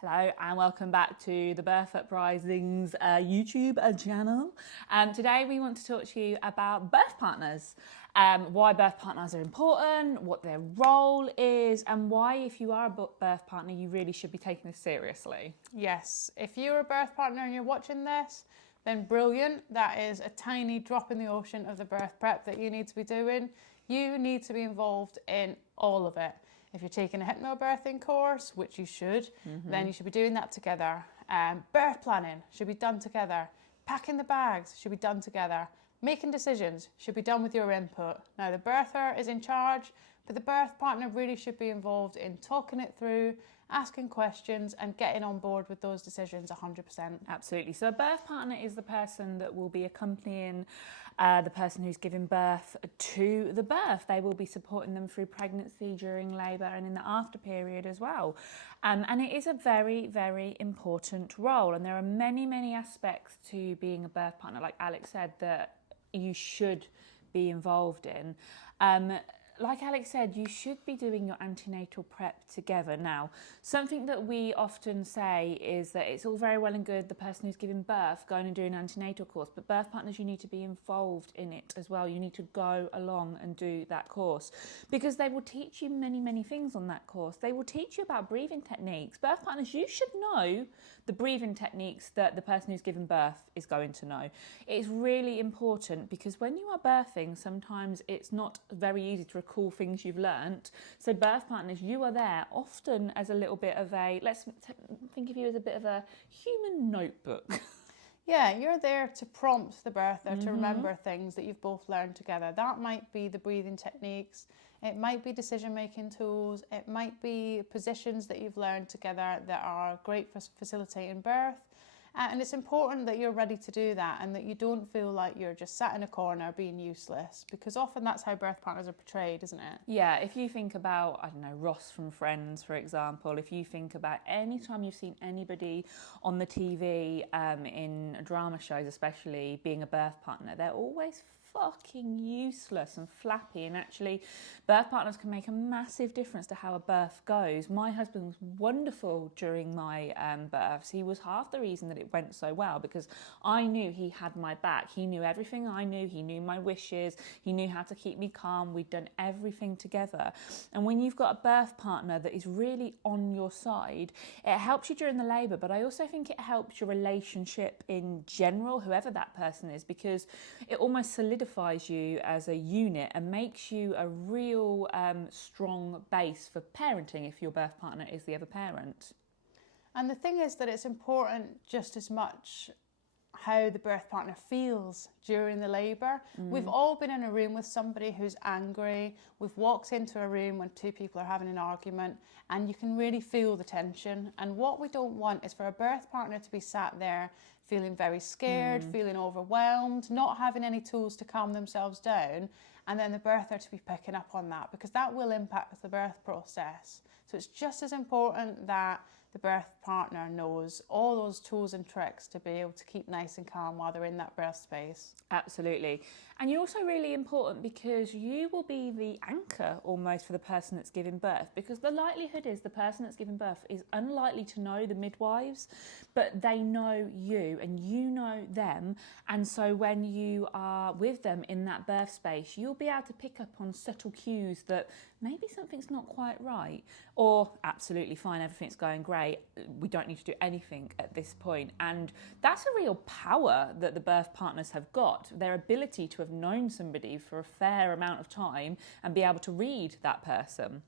Hello and welcome back to the Birth Uprisings YouTube channel. Today we want to talk to you about birth partners, why birth partners are important, what their role is, and why if you are a birth partner you really should be taking this seriously. Yes, if you're a birth partner and you're watching this, then brilliant. That is a tiny drop in the ocean of the birth prep that you need to be doing. You need to be involved in all of it. If you're taking a hypnobirthing course, which you should, then you should be doing that together. Birth planning should be done together. Packing the bags should be done together. Making decisions should be done with your input. Now, the birther is in charge, but the birth partner really should be involved in talking it through, asking questions and getting on board with those decisions 100%. Absolutely. So a birth partner is the person that will be accompanying the person who's giving birth to the birth. They will be supporting them through pregnancy, during labour and in the after period as well. And it is a very, very important role. And there are many, many aspects to being a birth partner, like Alex said, that you should be involved in. Like Alex said, you should be doing your antenatal prep together. Now, something that we often say is that it's all very well and good the person who's giving birth going and doing an antenatal course, but birth partners, you need to be involved in it as well. You need to go along and do that course because they will teach you many, many things on that course. They will teach you about breathing techniques. Birth partners, you should know the breathing techniques that the person who's giving birth is going to know. It's really important because when you are birthing, sometimes it's not very easy to recall things you've learnt. So birth partners, you are there often as a little bit of a, let's think of you as a bit of a human notebook. Yeah, you're there to prompt the birther to remember things that you've both learned together. That might be the breathing techniques, it might be decision-making tools, it might be positions that you've learned together that are great for facilitating birth. And it's important that you're ready to do that and that you don't feel like you're just sat in a corner being useless, because often that's how birth partners are portrayed, isn't it? Yeah, if you think about, I don't know, Ross from Friends, for example, if you think about any time you've seen anybody on the TV in drama shows, especially being a birth partner, they're always fucking useless and flappy, and actually birth partners can make a massive difference to how a birth goes. My husband was wonderful during my births. He was half the reason that it went so well because I knew he had my back. He knew everything I knew. He knew my wishes. He knew how to keep me calm. We'd done everything together. And when you've got a birth partner that is really on your side, it helps you during the labour, but I also think it helps your relationship in general, whoever that person is, because it almost solidifies you as a unit and makes you a real strong base for parenting if your birth partner is the other parent. And the thing is that it's important just as much how the birth partner feels during the labour. We've all been in a room with somebody who's angry. We've walked into a room when two people are having an argument and you can really feel the tension. And what we don't want is for a birth partner to be sat there feeling very scared, feeling overwhelmed, not having any tools to calm themselves down, and then the birther to be picking up on that, because that will impact the birth process. So it's just as important that the birth partner knows all those tools and tricks to be able to keep nice and calm while they're in that birth space. Absolutely. And you're also really important because you will be the anchor almost for the person that's giving birth, because the likelihood is the person that's giving birth is unlikely to know the midwives, but they know you and you know them. And so when you are with them in that birth space, you'll be able to pick up on subtle cues that maybe something's not quite right, or absolutely fine, everything's going great, we don't need to do anything at this point. And that's a real power that the birth partners have got, their ability to have known somebody for a fair amount of time and be able to read that person.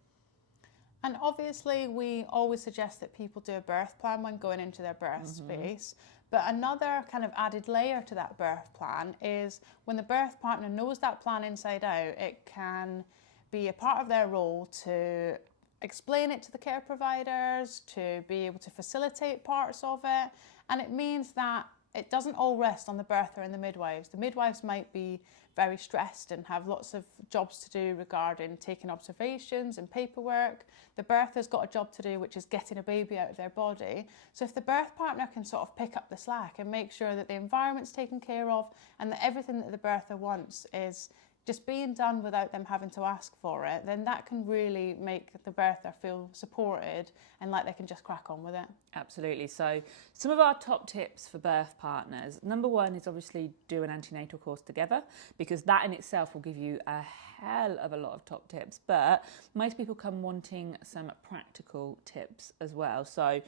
And obviously we always suggest that people do a birth plan when going into their birth space. But another kind of added layer to that birth plan is when the birth partner knows that plan inside out, it can be a part of their role to explain it to the care providers, to be able to facilitate parts of it. And it means that it doesn't all rest on the birther and the midwives. The midwives might be very stressed and have lots of jobs to do regarding taking observations and paperwork. The birther's got a job to do, which is getting a baby out of their body. So if the birth partner can sort of pick up the slack and make sure that the environment's taken care of and that everything that the birther wants is just being done without them having to ask for it, then that can really make the birther feel supported and like they can just crack on with it. Absolutely. So some of our top tips for birth partners. Number one is obviously do an antenatal course together, because that in itself will give you a hell of a lot of top tips. But most people come wanting some practical tips as well. So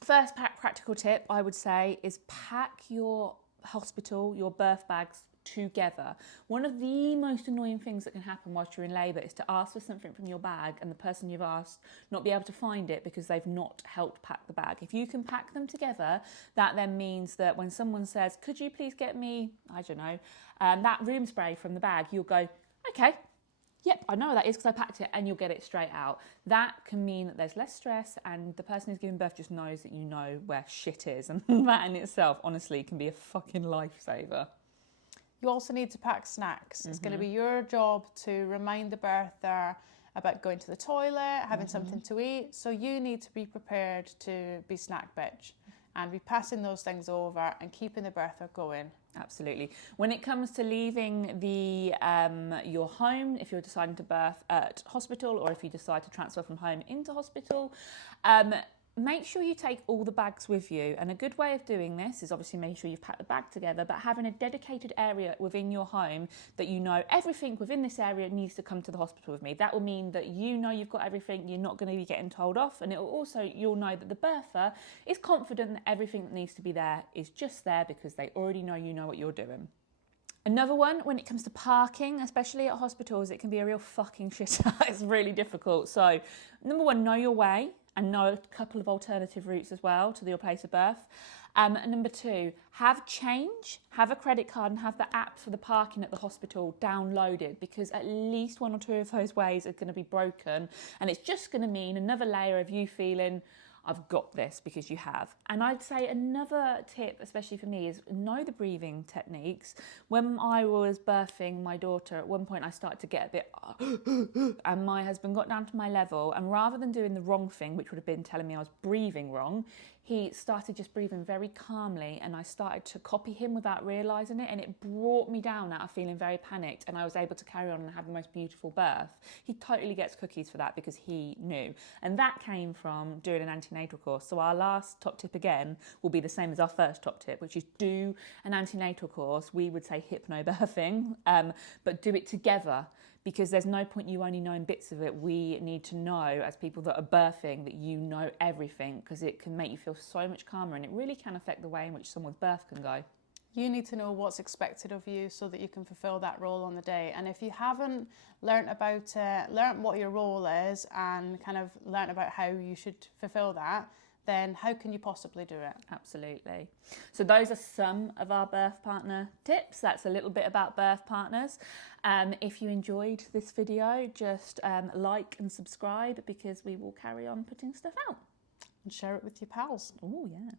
first practical tip I would say is pack your hospital, your birth bags together. One of the most annoying things that can happen whilst you're in labour is to ask for something from your bag and the person you've asked not be able to find it because they've not helped pack the bag. If you can pack them together, that then means that when someone says, could you please get me, I don't know, that room spray from the bag, you'll go, okay, yep, I know what that is because I packed it, and you'll get it straight out. That can mean that there's less stress and the person who's giving birth just knows that you know where shit is, and that in itself honestly can be a fucking lifesaver. You also need to pack snacks. It's going to be your job to remind the birther about going to the toilet, having something to eat. So you need to be prepared to be snack bitch and be passing those things over and keeping the birther going. Absolutely. When it comes to leaving the your home, if you're deciding to birth at hospital or if you decide to transfer from home into hospital, make sure you take all the bags with you. And a good way of doing this is obviously making sure you've packed the bag together, but having a dedicated area within your home that you know everything within this area needs to come to the hospital with me. That will mean that you know you've got everything, you're not going to be getting told off, and it will also, you'll know that the birther is confident that everything that needs to be there is just there because they already know you know what you're doing. Another one, when it comes to parking, especially at hospitals, it can be a real fucking shitter. It's really difficult. So, number one, know your way and know a couple of alternative routes as well to your place of birth. Number two, have change, have a credit card and have the app for the parking at the hospital downloaded, because at least one or two of those ways are going to be broken, and it's just going to mean another layer of you feeling, I've got this, because you have. And I'd say another tip, especially for me, is know the breathing techniques. When I was birthing my daughter, at one point I started to get a bit, and my husband got down to my level, and rather than doing the wrong thing, which would have been telling me I was breathing wrong, he started just breathing very calmly, and I started to copy him without realising it, and it brought me down out of feeling very panicked, and I was able to carry on and have the most beautiful birth. He totally gets cookies for that because he knew. And that came from doing an antenatal course. So our last top tip again will be the same as our first top tip, which is do an antenatal course. We would say hypnobirthing, but do it together, because there's no point you only knowing bits of it. We need to know, as people that are birthing, that you know everything, because it can make you feel so much calmer, and it really can affect the way in which someone's birth can go. You need to know what's expected of you so that you can fulfill that role on the day. And if you haven't learnt about it, learnt what your role is and kind of learnt about how you should fulfill that, then how can you possibly do it? Absolutely. So those are some of our birth partner tips. That's a little bit about birth partners. If you enjoyed this video, just like and subscribe, because we will carry on putting stuff out. And share it with your pals. Oh, yeah.